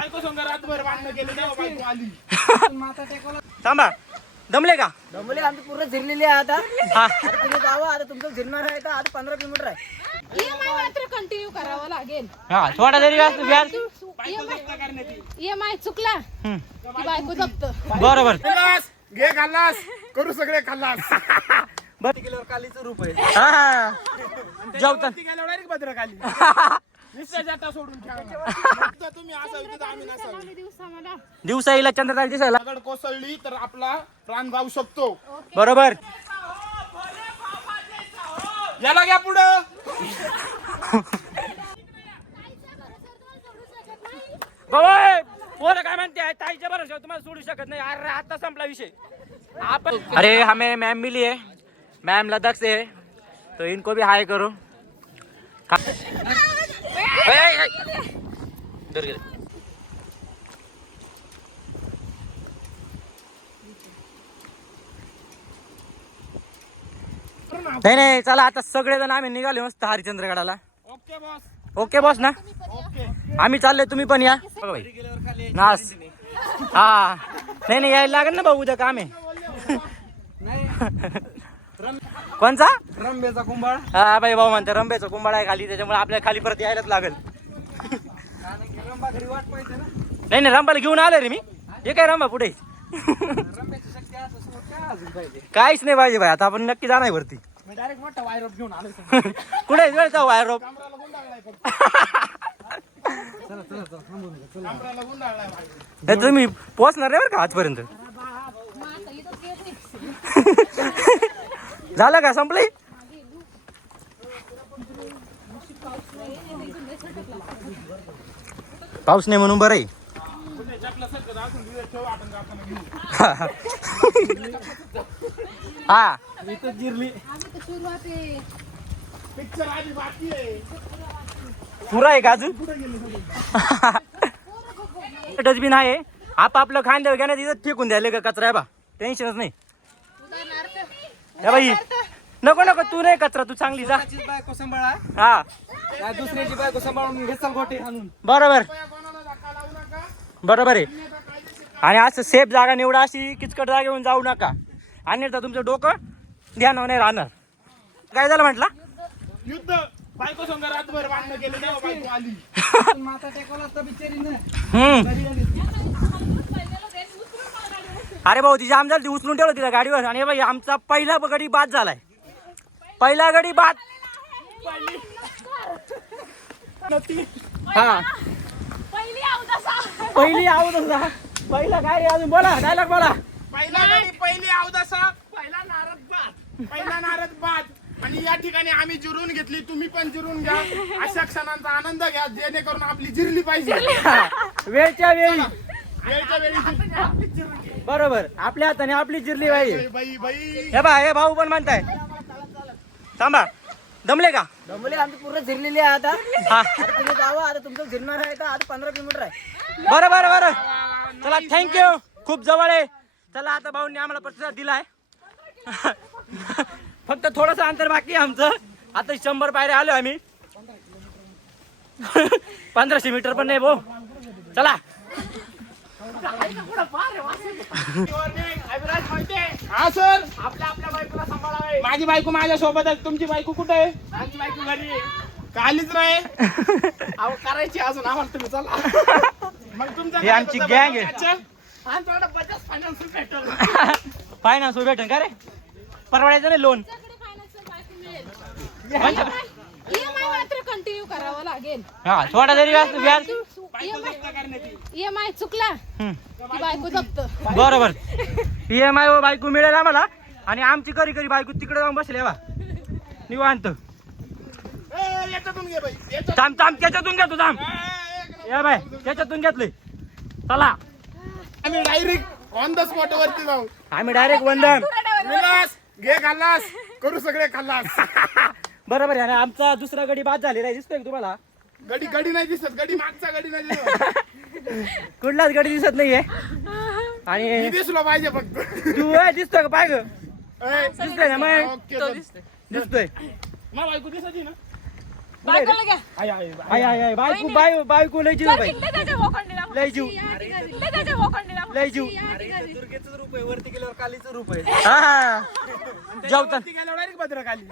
बायको संग रातभर भांडण केलं तेव्हा बायको आली. थांबा, दमले का? डोंबले आमची पूर्ण झिरलेली आहे आता. हा आता तुम्ही जावा, आता तुमचं झिरणार आहे तर आता 15 किलोमीटर आहे. EMI मात्र कंटिन्यू करावं लागेल. हा, थोडा जरी व्याज. EMI चुकला की बायको जप्त. बरोबर. खाल्लास घे खाल्लास करू सगळे खाल्लास. किलोवर कालीचं रूप आहे. हा जेवतात. ती गेल्यावर डायरेक्ट भद्रकाली. नुसतं जाता सोडून ठेवा. तुम्ही असावी तर आम्ही नसावी. दिवसाला दिवसा येईल चंद्रताल दिसायला. दगड कोसळली तर आपला प्राण जाऊ शकतो. बरोबर. याला घ्या पुढं. पोरं काय म्हणते ताईच्या बरोबर तुम्हाला सोडू शकत नाही. अरे आता संपला विषय. आपण अरे हमें मैम मिली है, मैम लद्दाख से है, तो इनको भी हाय करो. नाही नाही चला आता सगळेजण आम्ही निघाले मस्त हरिश्चंद्रगडाला. Okay boss. ओके बॉस ना, आम्ही चाललोय तुम्ही पण या. बघा बाई नास. हा नाही नाही यायला लागेल ना भाऊ, उद्या काम आहे. कोणचा? रंबेचा कुंभार. हा बाई भाऊ म्हणते रंबेचा कुंभार आहे खाली, त्याच्यामुळे आपल्या खाली परत यायलाच लागेल. रंबा घरी वाट पाहिजे ना. नाही नाही रंबाला घेऊन आलोय रे मी. हे काय रंबा पुढे. रंब्याची शक्ती असं काय अजून पाहिजे. काहीच नाही पाहिजे भाई, आता आपण नक्की जाणार वरती. मी डायरेक्ट मोठा वायरप घेऊन आलो. कुठे वेळचा वायर रोप. कमराला गुंडाळलाय फक्त. कमराला गुंडाळलाय वायर. हे तुम्ही पोहोचणार नाही बरं का आजपर्यंत. झालं का संपली. पाऊस नाही म्हणून बरं आहे. हा इथं जिरली. सुरुवात आहे. पिक्चर आधी बाकी आहे. पुरा आहे का अजून. डस्टबिन आहे. आपलं खांद्यावर घेण्यात इथं फेकून द्यायला का कचरा आहे बा. टेन्शनच नाही. बाई नको नको तू नाही कचरा, तू चांगली जा. स्वतःचीच बायको सांभाळा. हा काय दुसऱ्याची बायको सांभाळून घेचाल गोटे आणून. बरोबर कोणाला धक्का लावू नका. बरोबर आहे. आणि असं सेफ जागा निवडा, अशी किचकट जागेवरून जाऊ नका. अन्यथा तुमचं डोकं ध्यानावर नाही राहणार. काय झालं म्हटलं. युद्ध बायको संग रातभर भांडण केलं तेव्हा बायको आली. माता टेकवला तर बिचारीनं. अरे भाऊ ती जाम झाली, ती उचलून ठेवलं तिला गाडीवर. आणि बाई आमचा पहिला गडी बाद झालाय. पहिला गडी बाद. हा पहिली आवडसा. पहिला काय रे अजून बोला डायलॉग बोला. पहिला गडी पहिली अवदसा पहिला नारद बाद. पहिला नारद बाद. आणि या ठिकाणी आम्ही जिरून घेतली, तुम्ही पण जिरून घ्या. अशा क्षणांचा आनंद घ्या जेणेकरून आपली जिरली पाहिजे. वेळच्या वेळी वेळच्या वेळी बरोबर आपल्या हाताने आपली जिरली पाहिजे. बाई बाई. हे भाऊ पण म्हणताय. थांबा, दमले का? डोंबले आमची पूर्ण झिरलेली आहे आता. हा आता तुम्ही जावा, आता तुमचं झिरणार आहे तर आता 15 किलोमीटर आहे. बरं बरं बरं चला थँक्यू. खूप जवळ आहे. चला आता भाऊंनी आम्हाला प्रतिसाद दिलाय. फक्त थोडंसं अंतर बाकी आहे आमचं. आता 100 पायऱ्या आलो आम्ही. 1500 मीटर पण नाही भाऊ. चला हा सर. आपल्या बायकोला सांभाळावे. माझी बायको माझ्या सोबत आहे. तुमची बायको कुठे आहे. माझी बायको घरी आहे. कालीच नाही. अहो करायची अजून आम्हाला. तुम्ही चला. मग तुमचं ही आमची गँग आहे. आमच्याकडे बजाज फायनान्स भेटेल. फायनान्स भेटेल का रे. परवडायचं नाही लोन. EMI मात्र कंटिन्यू करावं लागेल. हा थोडा जरी व्याज. EMI चुकला की बायको जप्त. बरोबर. EMI व बायको मिळेल आम्हाला. आणि आमची करी करी बायको तिकडे जाऊन बसले बा निवांत. याच्यातून घे बाई. थांब थांब त्याच्यातून घेतो थांब. या बाय त्याच्यातून घेतले. चला आम्ही डायरेक्ट ऑन द स्पॉट वरती जाऊ. आम्ही डायरेक्ट वंदन. विलास घे खाल्लास करू सगळे खाल्लास. बरोबर आहे. आणि आमचा दुसरा गडी बाद झालेला आहे. दिसतोय का तुम्हाला. गडी गडी नाही दिसत. गडी मागचा गडी नाही दिसत. कुठलाच गडी दिसत नाहीये. मी आणि दिसलो पाहिजे फक्त. तू दिसतोय का पाय ग. दिसतोय ना मग. ओके चल. दिसतोय. मला बायको दिसायची ना. बायकोला घ्या. I I I I I बायको बायको लय जीव बाई. त्याच्या बोखंडीला लय जीव त्याच्या बोकंडीला लय जीव दुर्गेचं रूप आहे, वरती गेल्यावर कालीचं रूप आहे. हा जेवतात वरती गेल्यावर डायरेक्ट भद्रकाली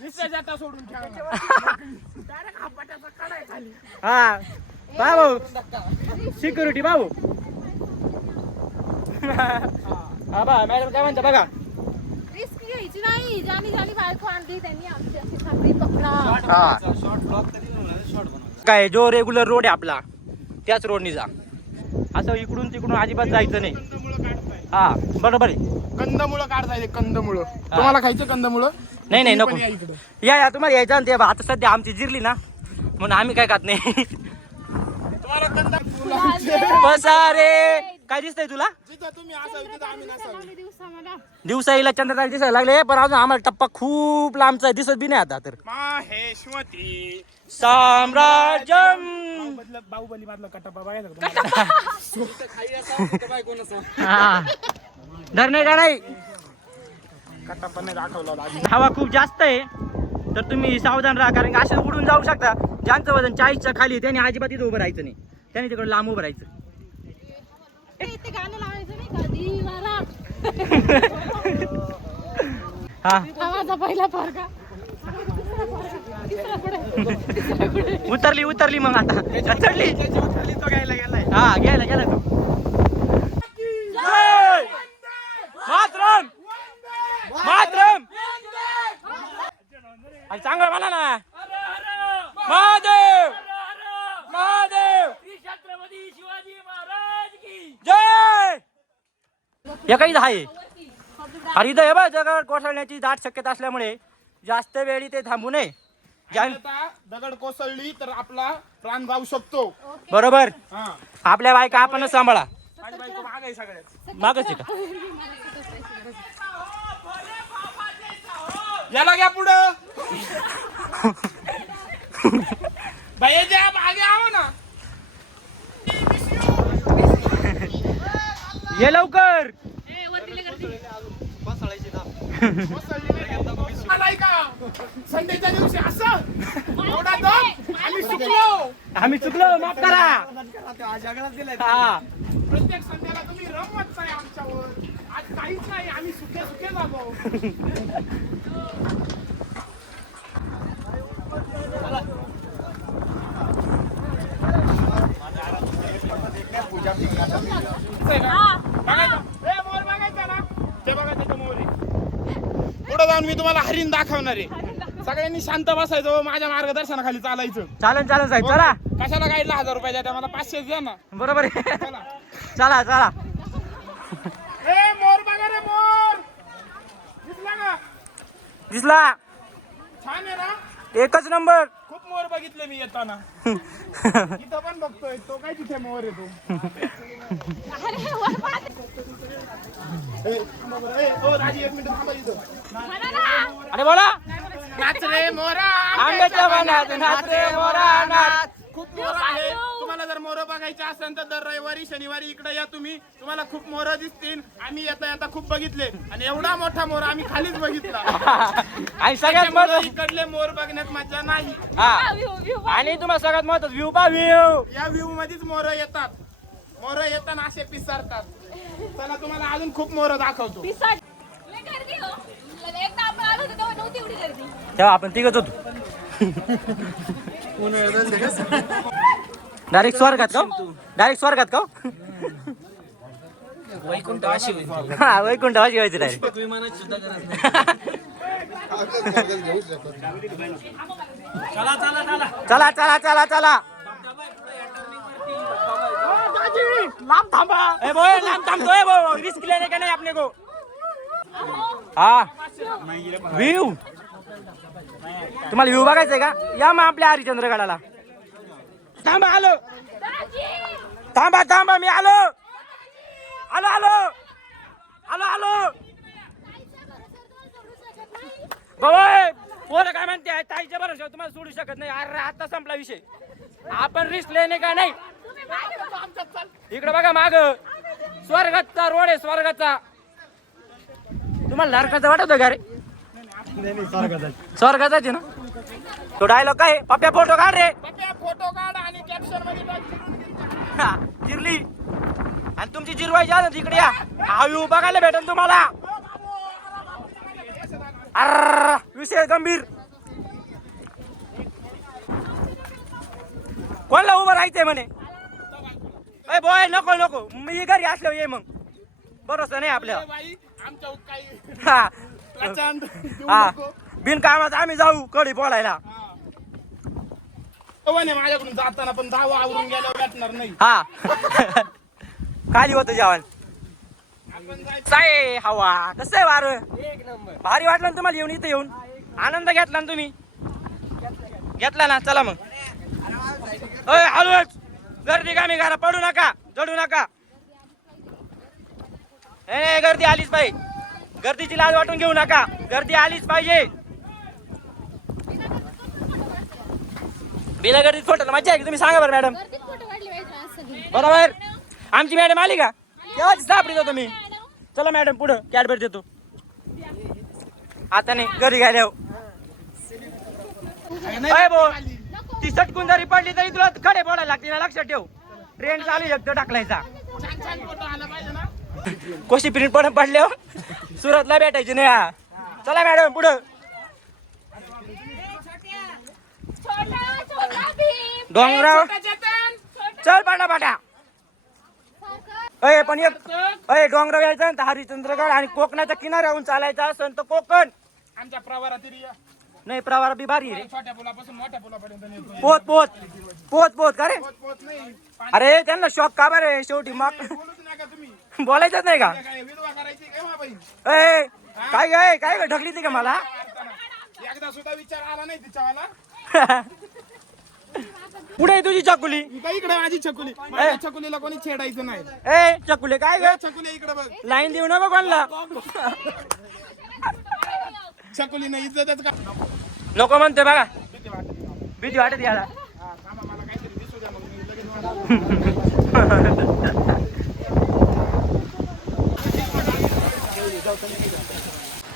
नुसत्या जाता सोडून ठेवा डायरेक्ट हापाट्याचा कडा आहे खाली. हा बाबू सिक्युरिटी बाबू हा बा मॅडम काय म्हणता बघा. रिस्क घ्यायची नाही. ज्यानी ज्यानी बायको आणली त्यांनी आमची अशी साखळी पकडा. हा शॉर्ट ब्लॉक तरी शॉर्ट बनव. काय जो रेग्युलर रोड आहे आपला त्याच रोडनी जा. असं इकडून तिकडून अजिबात जायचं नाही. हा बरोबर आहे. कंदमुळं काढताय कंदमुळं. तुम्हाला खायचं कंदमुळं? नाही नाही नको तुम्ही पण या इकडं. या तुम्हाला यायचं ना ते आता सध्या आमची जिरली ना म्हणून आम्ही काय खात नाही. तुम्हाला कंदमुळं पसारे काय दिसतंय तुला जिथं तुम्ही असाल तिथं आम्ही नसाल. दिवसा मला दिवसा येईल चंद्रतारा दिसायला लागले पण अजून आम्हाला टप्पा खूप लांबचा आहे, दिसत बी नाही आता तर. माहेश्वती साम्राज्यम बाहुबली मधला कटप्पा बघायचा का तुम्हाला? खाली असा तिथं बायको नसा. हा धरणे का नाही. कटप्पा नाही दाखवला आधी. हवा खूप जास्त आहे तर तुम्ही सावधान राहा कारण की असे उडून जाऊ शकता. ज्यांचं वजन 40च्या खाली आहे, त्यांनी अजिबात इथं उभं राहायचं नाही. त्यांनी तिकडे लांब उभं राहायचं. ते गाणं लावायचं नाही कधी मला. हा माझा पहिला फरका उतरली मग आता चढली. तो घ्यायला गेलाय. हा घ्यायला गेला तो. जय मातरम मातरम अरे चांगलं म्हणा ना. महादेव महादेव छत्रपती शिवाजी महाराज की जय. हे काही आहे अरे इथं हे बघ दगड कोसळण्याची दाट शक्यता असल्यामुळे जास्त वेळ इथे थांबू नये. आता दगड कोसळली तर आपला प्राण जाऊ शकतो. बरोबर. हा आपल्या बायका आपणच सांभाळा. माझी बायको महाग आहे सगळ्यात. मागच आहे का. याला घ्या पुढं. भैया जी आप आगे आओ ना. ये लवकर. आलाय का संडेच्या दिवशी असं एवढा दम आम्ही शिकलो. आम्ही चुकलो माफ करा. हा प्रत्येक संडेला तुम्ही रमत नाही आमच्यावर. आज काहीच नाही आम्ही सुखे जागो. मोर बघायचा ना ते बघा तिथं मोर आहे. पुढे जाऊन मी तुम्हाला हरिण दाखवणार आहे. सगळ्यांनी शांत बसायचं. माझ्या मार्गदर्शनाखाली चालायचं. चालन साहेब चला. कशाला गाईडला 1000 रुपये द्या मला 500 द्या ना. बरोबर आहे. चला चला ए मोर बघा रे मोर. दिसला का? दिसला छान आहे ना. एकच नंबर. खूप मोर बघितले मी येताना. इथं पण बघतोय तो काय तिथे मोर येतो. राजी 1 मिनिट थांबा इथं. अरे बोला. नाच रे मोरा आंब्याच्या वनात नाच रे मोरा नाच. खूप मोर आहे. तुम्हाला जर मोर बघायचे असेल तर दर रविवारी शनिवारी इकडे या तुम्ही. तुम्हाला खूप मोर दिसतील. आम्ही येता खूप बघितले आणि एवढा मोठा मोर आम्ही खालीच बघितला. आणि सगळ्यात मोर महत्त्वाचं इकडले मोर बघण्यात मजा नाही. हा आणि तुम्हाला सगळ्यात महत्त्वाचं व्ह्यू पा व्ह्यू. या व्ह्यू मध्येच मोर येतात. मोर येताना असे पिसारतात. चला तुम्हाला अजून खूप मोर दाखवतो. तेव्हा आपण तिघच होतो. डायरेक्ट स्वर्गात का वैकुंठवासी होईल. हा वैकुंठवासी व्हायचं डायरेक्ट. विमानात सुद्धा गरज नाही. चला लांब थांबा. ए बोय लांब थांबतोय बो. रिस्क लेने का नाही आपने को. हा व्ह्यू तुम्हाला व्ह्यू बघायचंय का. या मग आपल्या हरिश्चंद्रगडाला. थांबा आलो. थांबा मी आलो. बाबा पोरं काय म्हणते ताईच्या भरोश्यावर तुम्हाला सोडू शकत नाही. अरे आता संपला विषय. आपण रिस्क लेने का नाही. इकडे बघा माग स्वर्गाचा रोड आहे. स्वर्गाचा. तुम्हाला नरकाचं वाटत का रे. स्वर्गाचाच आहे ना तो डायलॉग. काय पप्प्या फोटो काढ रे. फोटो काढ आणि कॅप्शन मध्ये जिरली आणि तुमची जिरवायची आहे ना तिकडे या हा बघायला भेटेल तुम्हाला. अर्र विषय गंभीर. कोणला उभं राहायचंय म्हणे. अय बॉय नको नको मी घरी असलो ये मग भरोसा नाही आपल्याला. बाई आमच्या काही हा प्रचंड देऊ हा नको. बिनकामात आम्ही जाऊ कडी बोलायला. तो म्हणे माझ्याकडून जाताना पण दावा आवरून गेल्यावर भेटणार नाही. हा खाली होतं जेवण. आपण जायचं काय हवा कसं आहे वार एक नंबर. भारी वाटलं ना तुम्हाला येऊन इथं येऊन आनंद घेतला ना तुम्ही घेतला ना. चला मग अय हळूच गर्दी कामी करा पडू नका जडू नका. ए गर्दी आलीच पाहिजे गर्दीची लाज वाटून घेऊ नका गर्दी आलीच पाहिजे. बिना गर्दीत फोटो मजा आहे की तुम्ही सांगा बरं मॅडम. गर्दीत फोटो काढले पाहिजे आज सगळी. बरोबर आमची मॅडम आली का केव्हाची सापडीत होतो मी. चला मॅडम पुढं कॅडबेट देतो आता नाही घरी गेल्यावर. अय भाऊ ती सटकून जरी पडली तरी तुला खडे बोलायला लागते ना लक्षात ठेव. ट्रेंड चालू एकदा टाकलायचा छान छान फोटो आला पाहिजे ना. कोशी प्रिंट पण पडले हो सुरतला भेटायची नाही. हा चला मॅडम पुढं. छोटा छोटा भीम. डोंगराव चल पाटा पाटा. अय पण एक अय डोंगराव यायचं ना हरिश्चंद्रगड आणि कोकणाच्या किनाऱ्याहून चालायचं असेल तर कोकण. आमच्या प्रवारातील या. नाही प्रवार बी भारी रे. छोट्या पुलापासून मोठ्या पुलापर्यंत नेतो. पोत पोत पोत पोत का रे. पोत पोत नाही. अरे त्यांना शॉक का बरे शेवटी मग बोलूच नका तुम्ही. बोलायचंच नाही का. काय विधवा करायची काय बाई. ए काय ढकली ती का मला. एकदा सुद्धा विचार आला नाही तिच्यावाला. पुढे आहे तुझी चकुली. इकडे माझी छकुली. माझ्या छकुलीला कोणी छेडायचं नाही. ए चकुले काय ग छकुली इकडे बघ. लाईन देऊ नको कोणला. छकुली नाही इज्जतच का. नको म्हणते बघा भीती वाटते. भीती वाटत याला. हा, थांबा मला काहीतरी दिसू द्या मग मी लगेच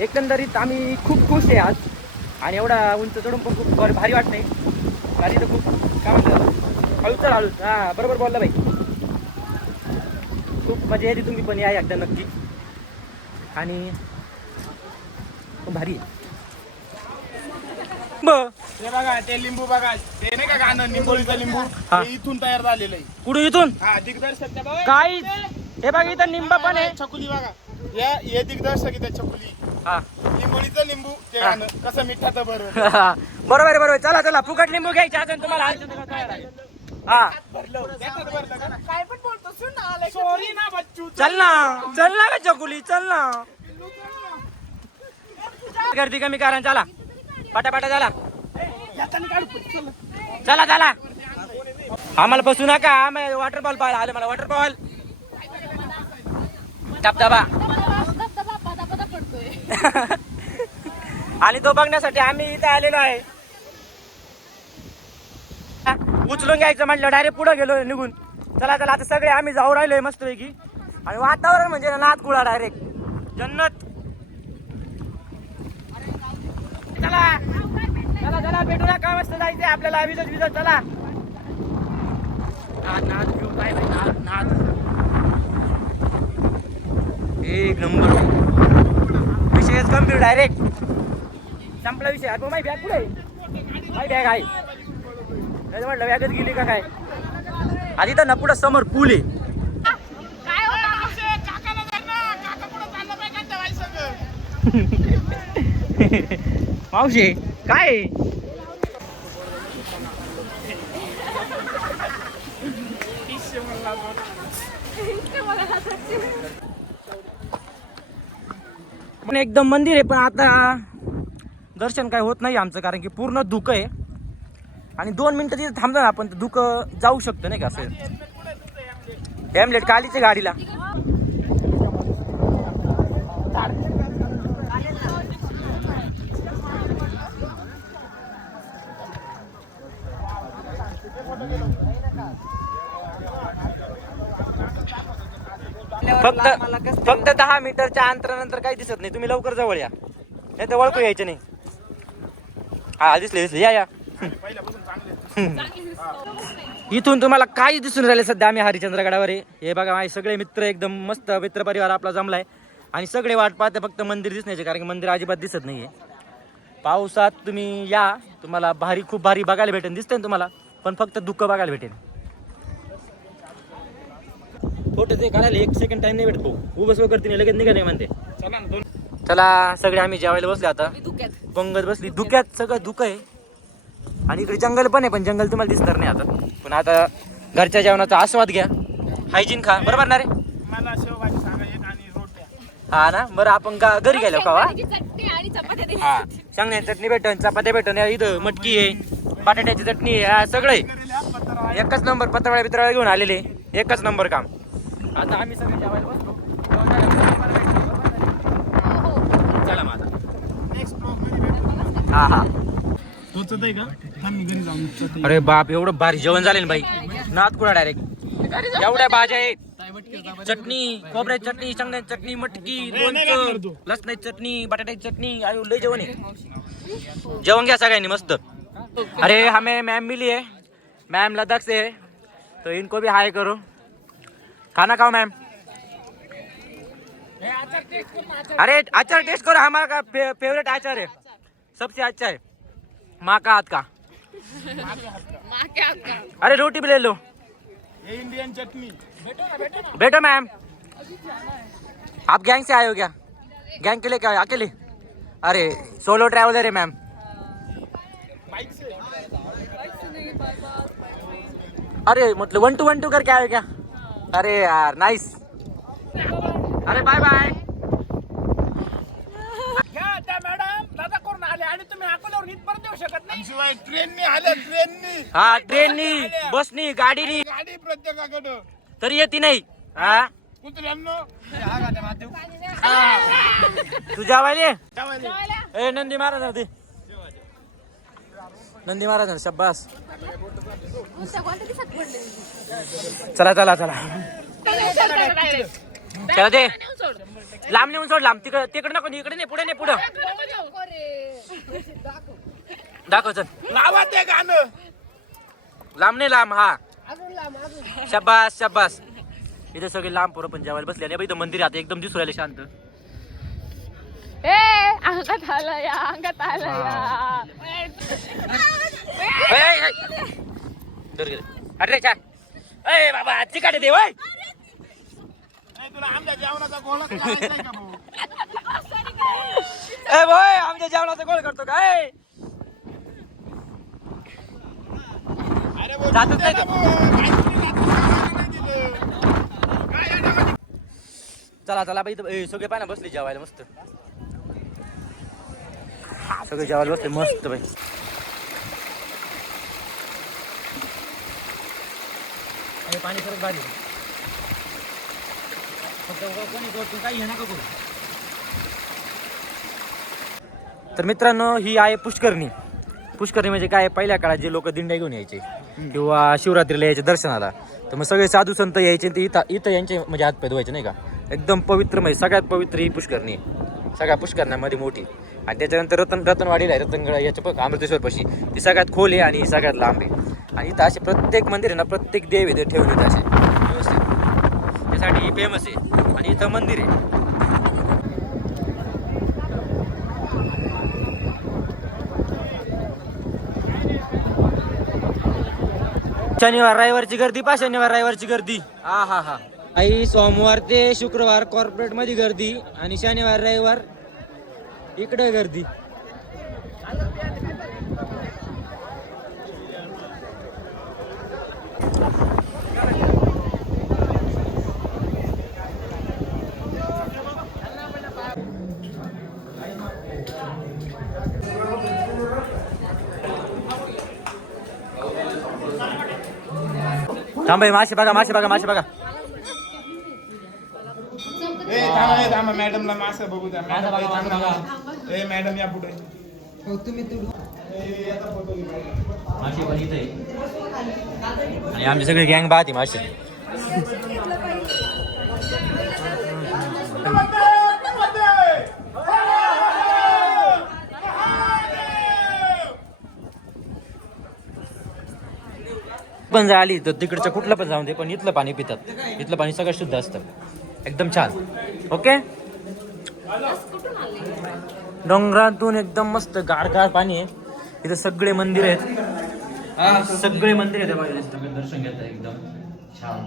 एकंदरीत आम्ही खूप खुश आहे आज आणि एवढा उंच चढून पण खूप भारी वाटत नाही. भारी तर खूप काय म्हणतात हळूच चल हळूच. हा बरोबर बोलला बाई. खूप मजा येते तुम्ही पण या एकदा नक्की आणि खूप भारी आहे. हे बघा ते लिंबू बघा ते नाही का गाणं निंबोळीचं लिंबू हा. ते इथून तयार झालेलं आहे. कुठून इथून हा दिग्दर्शक त्या बघा. काय हे बघ इथं निंबा पण आहे. छकुली बघा हे दिग्दर्शक आहे त्या छकुली. हा लिंबोळीचं लिंबू ते गाणं कसं मिठाचं बरं. बरोबर आहे बरोबर. चला चला फुकट लिंबू घ्यायचे अजून तुम्हाला हा काय पण बोलतो सुन ना. सॉरी ना बच्चू. चल ना का चकुली चल ना. गर्दी कमी करा चला पटापटा चला चला चला. आम्हाला बसू नका आम्ही वॉटरफॉल पाहायला आले. मला वॉटरफॉल धबधबा धबधबा पदा पडतोय. आणि तो बघण्यासाठी आम्ही इथे आलेलो आहे. उचलून घ्यायचं म्हटलं डायरेक्ट पुढे गेलो निघून. चला चला आता सगळे आम्ही जाऊ राहिलोय मस्तपैकी आणि वातावरण म्हणजे नाथ गुळा डायरेक्ट जन्नत. चला चला चला भेटू नका मस्त जायचंय आपल्याला. विजत चला. नाथ घेऊ काय नाथ एक नंबर. विषयच गंभीर डायरेक्ट संपला विषय. अरे माही बॅग कुठे माही बॅग आहे म्हटलं बॅगच गेली का काय. आधी तर ना पुढं समोर पूल आहे. काय होतं? काकाला धर ना. काका पुढे चाललं पाहिजे त्या बाई संग. मावशी काय पण एकदम मंदिर आहे पण आता दर्शन काय होत नाही आमचं कारण की पूर्ण धुकं आहे आणि 2 मिनिटं तिथे थांबलं ना आपण धुकं जाऊ शकतो नाही का असं. हॅमलेट कालीच्या गाडीला फक्त 10 मीटरच्या अंतरानंतर काही दिसत नाही. तुम्ही लवकर जवळ या नाही तर ओळखू यायचं नाही. हा दिसले या पहिल्यापासून चांगले. इथून तुम्हाला काही दिसून राहिले सध्या आम्ही हरिश्चंद्रगडावर आहे. हे बघा माझे सगळे मित्र एकदम मस्त मित्र परिवार आपला जमलाय आणि सगळे वाट पाहते फक्त मंदिर दिसण्याचे, कारण की मंदिर अजिबात दिसत नाहीये. पावसात तुम्ही या, तुम्हाला खूप भारी बघायला भेटेल, दिसतंय ना तुम्हाला, पण फक्त दुःख बघायला भेटेल. फोटो ते काढायला 1 सेकंड टाइम नाही भेटत भाऊ. उभं करते लगेच निघाले म्हणते. चला सगळे आम्ही जेवायला बसले आता. पंगत बसली धुक्यात, सगळं धुकं आहे आणि इकडे जंगल पण आहे, पण जंगल तुम्हाला दिसणार नाही आता. पण आता घरच्या जेवणाचा आस्वाद घ्या, हायजीन खा, बरोबर ना रे? मला शेवभाजी सांगा एक आणि रोट्या. हा ना, बरं आपण घरी गेलो का वा? चटणी आणि चपात्या हा, शेंगण्याची चटणी भेटन, चपात्या भेटन, इथं मटकी आहे, बटाट्याची चटणी आहे, हा सगळं आहे. एकच नंबर, पत्रावळ्या बित्रावळ्या घेऊन आलेले, एकच नंबर काम. आता आम्ही सगळे जेवायला बसलो. चला मग आता. नेक्स्ट ब्लॉग मध्ये भेटू. हा हा. पोचत आहे का? थांब मी घरी जाऊन. अरे बाप, एवढं भारी जेवण झाले ना बाई, नाद कुडा डायरेक्ट. एवढ्या भाज्या आहेत, चटणी, खोबऱ्याची चटणी, शेंगण्याची चटणी, मटकी, लोणचं, लसणाची चटणी, बटाट्याची चटणी, आयु लय जेवण आहे. जेवण घ्या सगळ्यांनी मस्त. अरे हमें मैम मिली है, मैम लद्दाख से है, तो इनको भी हाय करो. खाना खाओ मैम. अरे अचार टेस्ट करो, हमारा फेवरेट अचार है, सबसे अच्छा है माँ का हाथ का. अरे रोटी भी ले लो. ये इंडियन चटनी. बैठो मैम. आप गैंग से आए हो क्या? गैंग के लिए क्या अकेले? अरे सोलो ट्रैवलर है मैम. बाइक से. अरे मतलब 1 to 1 2 करके आए हो क्या? अरे यार नाइस. अरे बाय बाय. घ्या त्या मॅडम दादा करून आले आणि तुम्ही अकोल्यावर इथपर्यंत येऊ शकत नाही. शिवाय ट्रेननी आल्या, ट्रेननी. हा, ट्रेननी, बसनी, गाडीनी, गाडी प्रत्येकाकडं. तरी येते नाही. हा, कुत्र्यांनो. तू जेवायले? ए नंदी महाराज होते, नंदी महाराज शब्बास. चला चला चला चला, ते लांब नेऊन सोड, लांब तिकडे नको, इकडे नाही, पुढे नाही, पुढं दाखव. चल लावा ते गाणं. लांब नाही, लांब. हा, शब्बास शब्बास. इथे सगळे लांब पोरं पण जेवायला बसले आणि इथं मंदिर आता एकदम दिसू राहिले शांत. अंगात आलं या, अंगात आलं या. अरे चा, ए बाबा चिकाटे दे वय. तुला आमच्या जेवणाचा गोळा करायचा आहे का भाऊ? ए भाई, आमच्या जेवणाचा गोळ करतो काय? अरे भाऊ, जातच नाही दिलं तो. भाऊ. नाही दिलं. काय येणार? चला चला बाई, इथं सगळे पाना बसले जेवायला मस्त. सगळे जेवायला बसले मस्त बाई. अरे पाणी सरक भारी. तर मित्रांनो, ही आहे पुष्करणी. पुष्करणी म्हणजे काय, पहिल्या काळात जे लोक दिंड्या घेऊन यायचे किंवा शिवरात्रीला यायचे दर्शनाला, तर मग सगळे साधू संत यायचे, ते इथं यांचे म्हणजे हात पाय धुवायचे नाही का. एकदम पवित्र, म्हणजे सगळ्यात पवित्र ही पुष्करणी आहे, सगळ्या पुष्करण्यामध्ये मोठी. आणि त्याच्यानंतर रतनवाडीला आहे, रतनगड याच्या बघ अमृतेश्वर पाशी, ती सगळ्यात खोल आहे आणि सगळ्यात लांब आहे. आणि इथं असे प्रत्येक मंदिर आहे ना, प्रत्येक देव इथे ठेवले असे व्यवस्थित, त्यासाठी फेमस आहे. आणि इथं मंदिर आहे. शनिवार रविवारची गर्दी पा, शनिवार रविवारची गर्दी. हा हा हा. आई सोमवार ते शुक्रवार कॉर्पोरेट मध्ये गर्दी आणि शनिवार रविवार इकडे गर्दी. थांबा, मासे बघा, मासे बघा, मासे बघा. थांबा मॅडमला मासा बघू द्या. ए मॅडम या पुढे. मासे पण इथे आणि आमची सगळी गँग पाहते मासे. पण जर आली तर तिकडचं कुठलं पण जाऊन दे, पण इथलं पाणी पितात. इथलं पाणी सगळं शुद्ध असतं, एकदम छान. ओके, डोंगरातून एकदम मस्त गार पाणी आहे. इथं सगळे मंदिर आहेत, सगळे मंदिर आहेत. सगळं दर्शन घेत एकदम छान.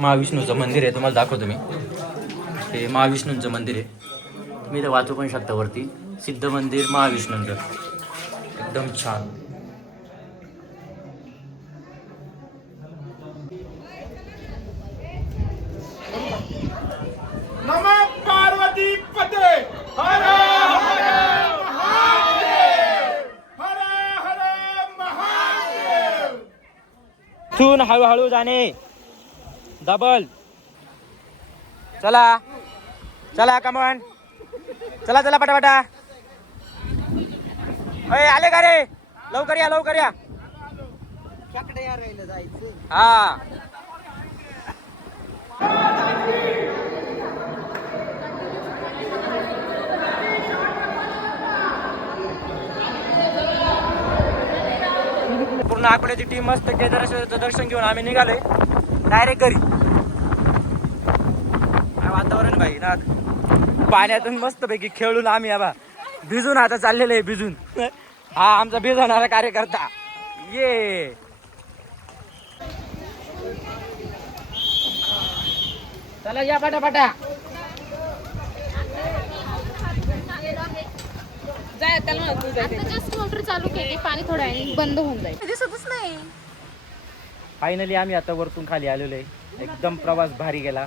महाविष्णूचं मंदिर आहे, तुम्हाला दाखवतो मी. हे महाविष्णूंचं मंदिर आहे, तुम्ही इथं वाचू पण शकता वरती. सिद्ध मंदिर महाविष्णूंचं, एकदम छान. नमः पार्वती पते हर हर महादेव, हर हर महादेव. इथून हळूहळू जाणे, डबल. चला चला, कमॉन, चला चला पटापटा. अय आले का रे, लवकर या लवकर या. हा, पूर्ण आकड्याची टीम मस्त केदारेश्वराचं दर्शन घेऊन आम्ही निघालोय डायरेक्ट घरी. काय वातावरण भाई ना, पाण्यातून मस्त पैकी खेळून आम्ही आबा भिजून आता चाललेलं आहे, भिजून. हा आमचा भिजवणारा कार्यकर्ता. ये चला या पटापटा. आता जस्ट मोटर चालू केली, पाणी थोड्या वेळाने बंद होऊन जाईल. दिसतच नाही. फायनली आम्ही आता वरतून खाली आलेलो आहे. एकदम प्रवास भारी गेला,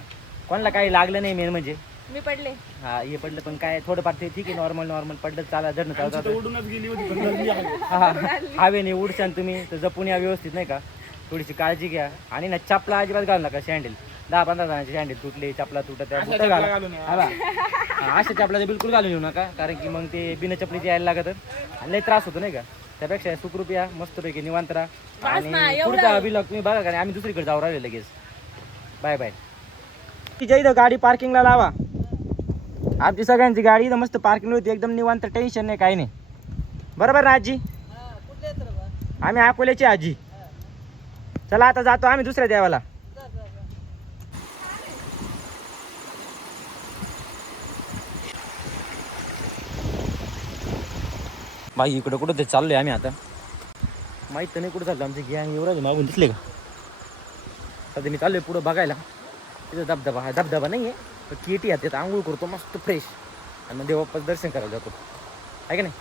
कोणाला काही लागलं नाही. मेन म्हणजे मी पडले. हा हे पडलं, पण काय थोडंफार ते ठीक आहे, नॉर्मल पडलं, चाला धरणं चालतं. उडूनच गेली होती पण गर्दी आहे. हवेने उडशान तुम्ही तर जपून या व्यवस्थित, नाही का. थोडीशी काळजी घ्या. आणि ना चपला अजिबात घालू नका. सँडल 10-15 जणांचे सँडल तुटले, चपला तुटत त्या बुटं घाला. अशा चपला ते बिलकुल घालून येऊ नका, कारण की मग ते बिना चपलीचे यायला लागत आणि लय त्रास होतो, नाही का. त्यापेक्षा सुखरूप या, मस्तपैकी निवांत राहा. आणि पुढचा बिलॉग तुम्ही बघा, कारण आम्ही दुसरीकडे जाऊ राहिले लगेच. Bye bye. तिच्या इथं गाडी पार्किंगला लावा. आमची सगळ्यांची गाडी इथं मस्त पार्किंग होती, एकदम निवांत, टेन्शन नाही, काही नाही. बरोबर ना आजी? आम्ही अकोल्याची आजी. चला आता जातो आम्ही दुसऱ्या देवाला. बाई इकडं कुठं ते चाललोय आम्ही आता, माहित तर नाही कुठं चाललं. आमचे गॅंग एवढं मागून दिसले का. आता मी चाललोय पुढं बघायला. तिथं धबधबा नाही आहे, पण केटी आहे, त्यात आंघोळ करतो मस्त फ्रेश, आणि मग देवापास दर्शन करायला जातो, आहे का नाही.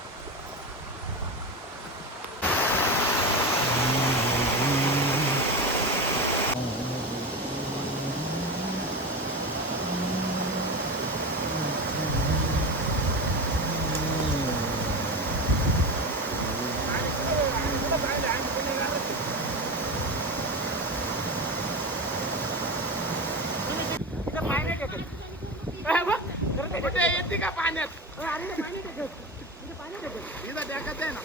कुठे येते का पाण्यात? इथं देखत आहे ना.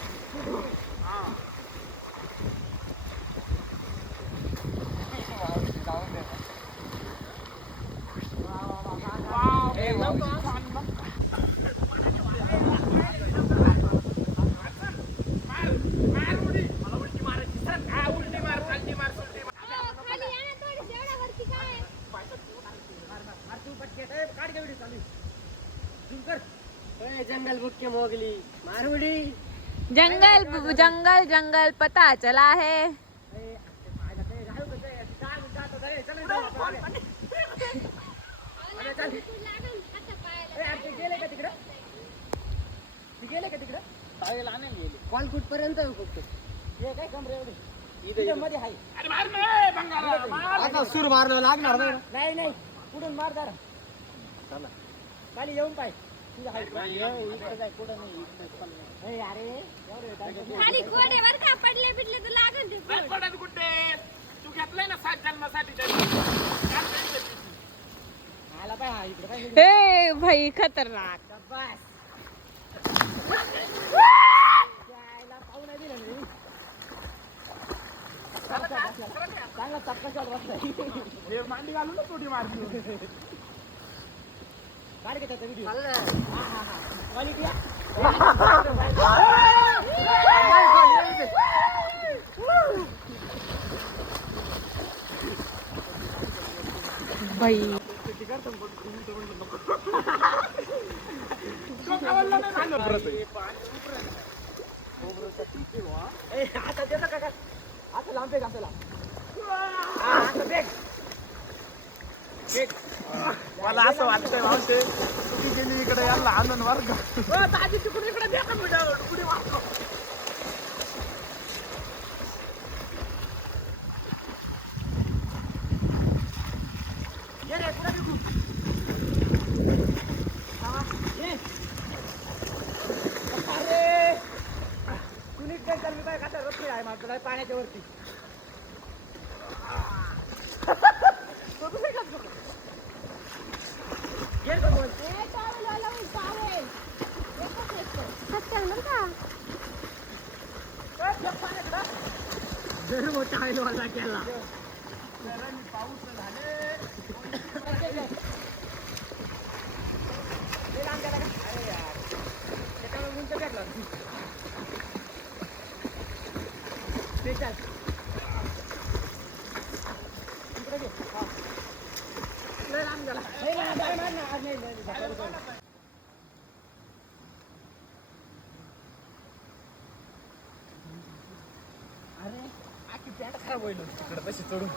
जंगल बुक के मोगली मारुडी. जंगल जंगल जंगल पता चला है. कॉल कुठपर्यंत फक्त मध्ये आहे. अरे मार ना, बंगारा, मार. आता सूर मारणं लागणार नाही नाही, कुठून मार जरा. चला खाली येऊन पाय. खाली कोण आहे बरं का, पडले पिटले तर लागल ते नाही पडत कुठे. तू घेतलाय ना 7 जन्मासाठी. आला पाय. हा इकडे पाय. हे भाई खतरनाक. चांगला चपका शॉट बसलाय. हे मांडी घालून ना थोडी मारली. काढ घे त्याचा व्हिडिओ. बाई आता देतो का काय? असं लांब फेक, असं लांब. हा, असं फेक. मला असं वाटतंय मावशे तुम्ही गेली इकडे यायला आणून वर्ग दाजी तिकडून इकडे दे का पुढे वाचलो. ये रे, पुढे बी खूप. हा, ये. अरे, कुणी काय चालली बाय, कसा रस्ते आहे माझं पाण्याच्या वरती. ये रे, बोल. जर मोठा आहे वाला केला. अरे आखी पॅन्ट खराब होईल तिकडे पैसे चढून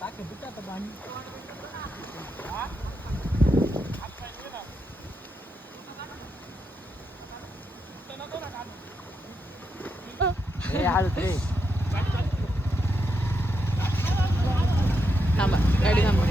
टाके दुटा तर बांध. थांबा गाडी थांबा